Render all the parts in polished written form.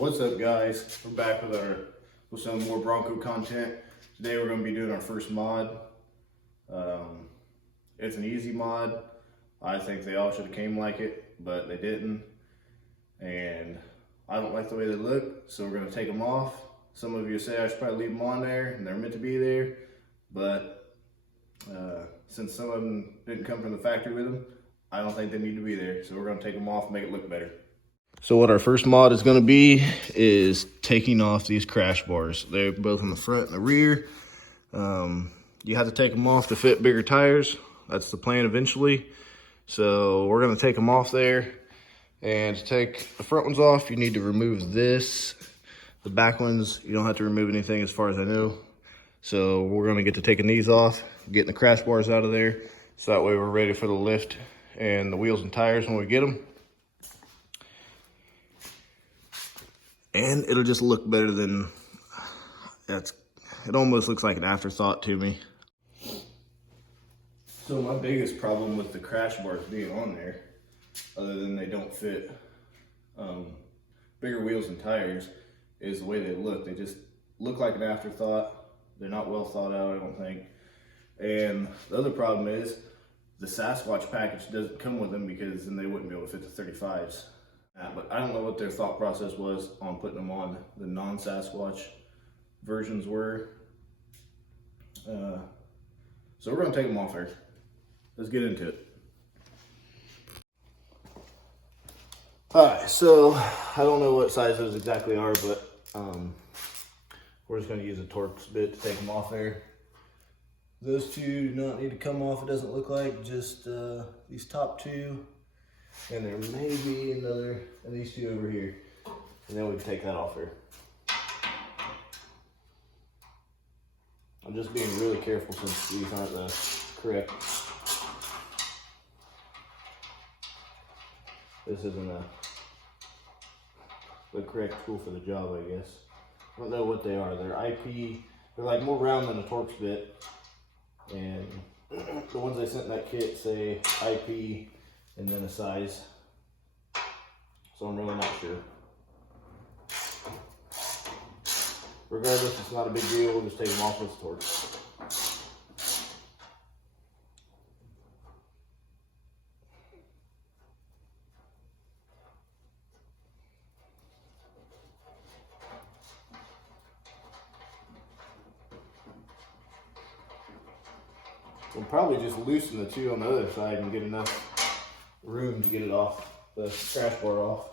What's up, guys? We're back with some more Bronco content. Today we're going to be doing our first mod. It's an easy mod. I think they all should have came like it, but they didn't. And I don't like the way they look, so we're going to take them off. Some of you say I should probably leave them on there, and they're meant to be there. But since some of them didn't come from the factory with them, I don't think they need to be there. So we're going to take them off and make it look better. So what our first mod is going to be is taking off these crash bars. They're both in the front and the rear. You have to take them off to fit bigger tires. That's the plan eventually. So we're going to take them off there. And to take the front ones off, you need to remove this. The back ones, you don't have to remove anything as far as I know. So we're going to get to taking these off, getting the crash bars out of there. So that way we're ready for the lift and the wheels and tires when we get them. And it'll just look better than, it almost looks like an afterthought to me. So my biggest problem with the crash bars being on there, other than they don't fit bigger wheels and tires, is the way they look. They just look like an afterthought. They're not well thought out, I don't think. And the other problem is the Sasquatch package doesn't come with them, because then they wouldn't be able to fit the 35s. But I don't know what their thought process was on putting them on. The non-Sasquatch versions were. So we're going to take them off first. Let's get into it. Alright, so I don't know what size those exactly are, but we're just going to use a Torx bit to take them off there. Those two do not need to come off, it doesn't look like. Just these top two. And there may be another, and these two over here. And then we can take that off here. I'm just being really careful since these aren't the correct. This isn't the correct tool for the job, I guess. I don't know what they are. They're IP, they're like more round than a Torx bit. And the ones I sent in that kit say IP and then a size. So I'm really not sure. Regardless, it's not a big deal. We'll just take them off with the torch. We'll probably just loosen the two on the other side and get enough room to get it off, the crash bar off.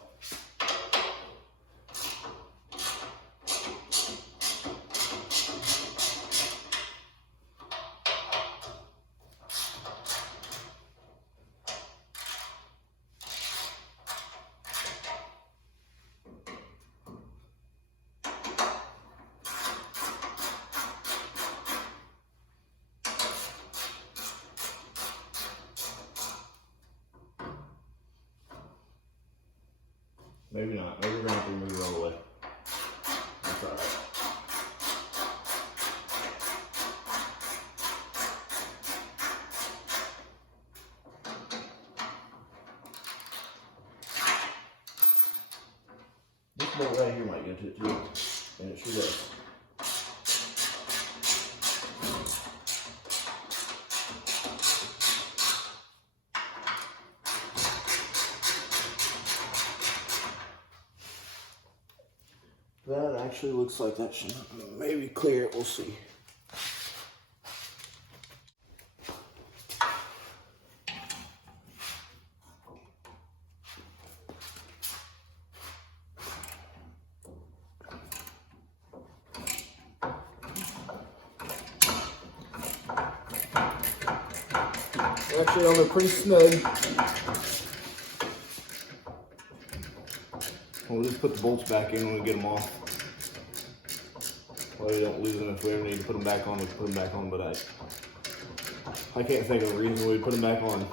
Maybe not. Maybe we're going to have to remove it all the way. That's all right. This bolt right here might get to it too. And it sure does. That actually looks like that should maybe clear it, we'll see. Actually, they're pretty snug. We'll just put the bolts back in when we get them off. Well, we don't lose them. If we ever need to put them back on, we can put them back on, but I can't think of a reason we put them back on.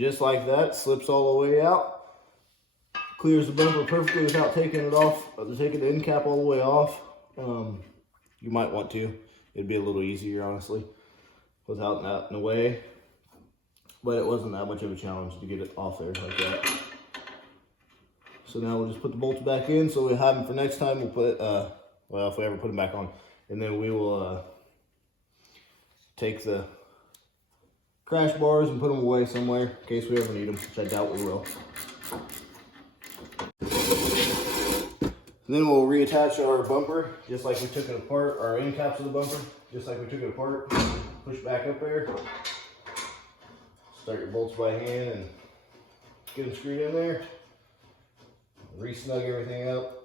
just like that, slips all the way out. Clears the bumper perfectly without taking it off, taking the end cap all the way off. You might want to. It'd be a little easier, honestly, without that in the way. But it wasn't that much of a challenge to get it off there like that. So now we'll just put the bolts back in so we have them for next time. We'll put, well, if we ever put them back on. And then we will take the crash bars and put them away somewhere in case we ever need them, which I doubt we will. And then we'll reattach our bumper just like we took it apart, our end caps of the bumper, just like we took it apart. Push back up there. Start your bolts by hand and get them screwed in there. Re-snug everything up.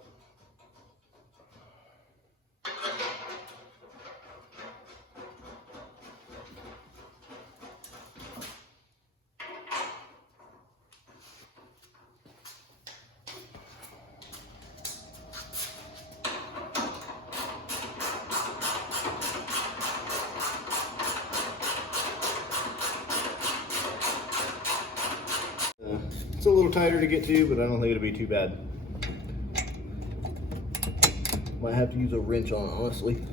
It's a little tighter to get to, but I don't think it'll be too bad. Might have to use a wrench on it, honestly.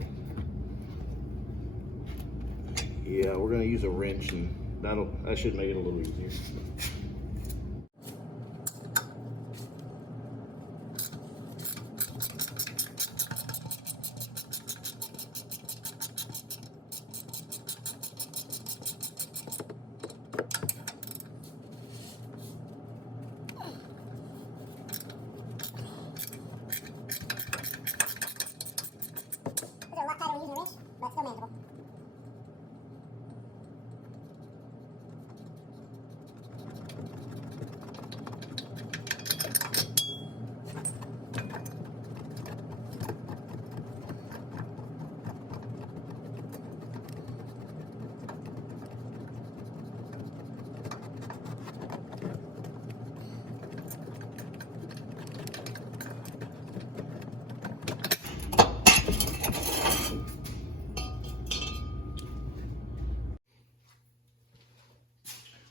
Yeah, we're gonna use a wrench, and that should make it a little easier.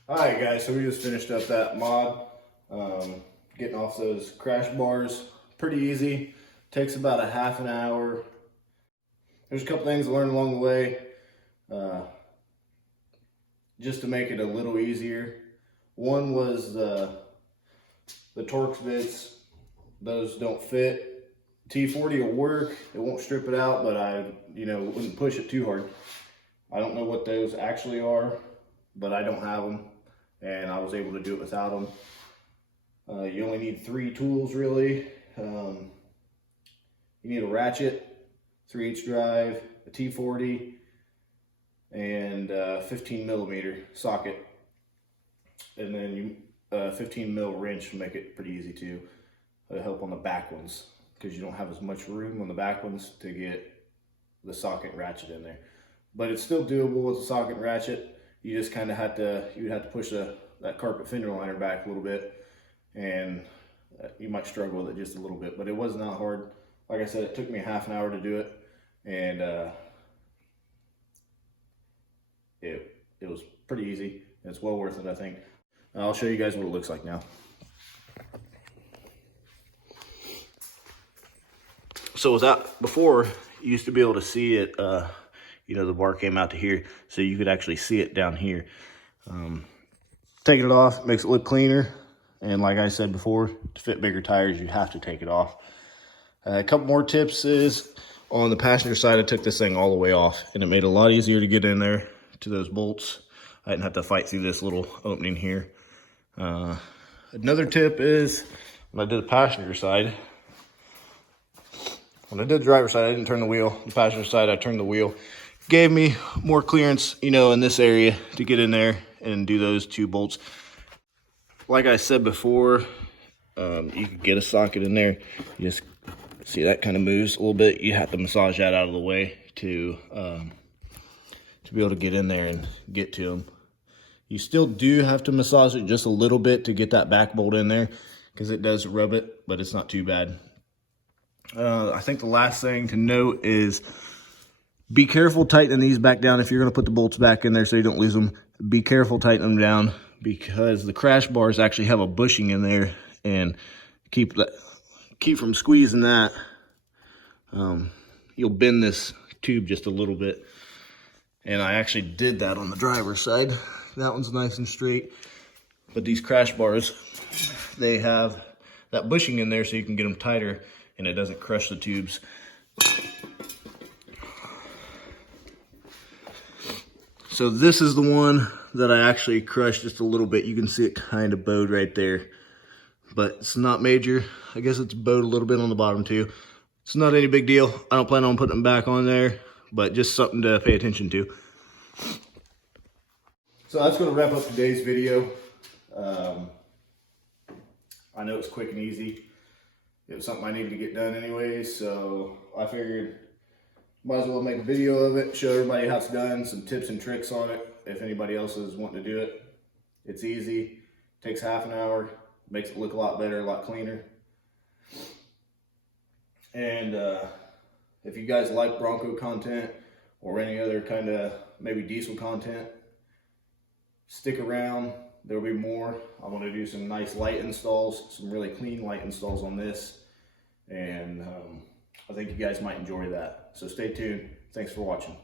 Alright guys, so we just finished up that mod, getting off those crash bars. Pretty easy, takes about a half an hour. There's a couple things I learned along the way, just to make it a little easier. One was the Torx bits, those don't fit. T40 will work, it won't strip it out, but I wouldn't push it too hard. I don't know what those actually are, but I don't have them. And I was able to do it without them. You only need 3 tools really. You need a ratchet, 3/8 drive, a T40, and a 15 millimeter socket. And then a 15 mil wrench will make it pretty easy too. It'll help on the back ones because you don't have as much room on the back ones to get the socket and ratchet in there. But it's still doable with the socket and ratchet. You just kind of have to, you would have to push that carpet fender liner back a little bit, and you might struggle with it just a little bit, but it was not hard. Like I said, it took me a half an hour to do it, and it was pretty easy. It's well worth it, I think. I'll show you guys what it looks like now. So before, you used to be able to see it, the bar came out to here, so you could actually see it down here. Taking it off makes it look cleaner, and like I said before, to fit bigger tires, you have to take it off. A couple more tips is, on the passenger side, I took this thing all the way off, and it made it a lot easier to get in there to those bolts. I didn't have to fight through this little opening here. Another tip is, when I did the passenger side, when I did the driver's side, I didn't turn the wheel. The passenger side, I turned the wheel. Gave me more clearance, in this area to get in there and do those 2 bolts. Like I said before, you could get a socket in there. You just see that kind of moves a little bit. You have to massage that out of the way to be able to get in there and get to them. You still do have to massage it just a little bit to get that back bolt in there, because it does rub it, but it's not too bad. I think the last thing to note is, be careful tightening these back down if you're going to put the bolts back in there so you don't lose them. Be careful tightening them down, because the crash bars actually have a bushing in there, and keep from squeezing that, you'll bend this tube just a little bit. And I actually did that on the driver's side. That one's nice and straight. But these crash bars, they have that bushing in there so you can get them tighter and it doesn't crush the tubes. So this is the one that I actually crushed just a little bit. You can see it kind of bowed right there, but it's not major. I guess it's bowed a little bit on the bottom too. It's not any big deal. I don't plan on putting them back on there, but just something to pay attention to. So that's going to wrap up today's video. I know it's quick and easy. It was something I needed to get done anyway, so I figured might as well make a video of it, show everybody how it's done, some tips and tricks on it if anybody else is wanting to do it. It's easy, takes half an hour, makes it look a lot better, a lot cleaner. And if you guys like Bronco content or any other kind of maybe diesel content, stick around. There'll be more. I want to do some nice light installs, some really clean light installs on this, and I think you guys might enjoy that. So stay tuned. Thanks for watching.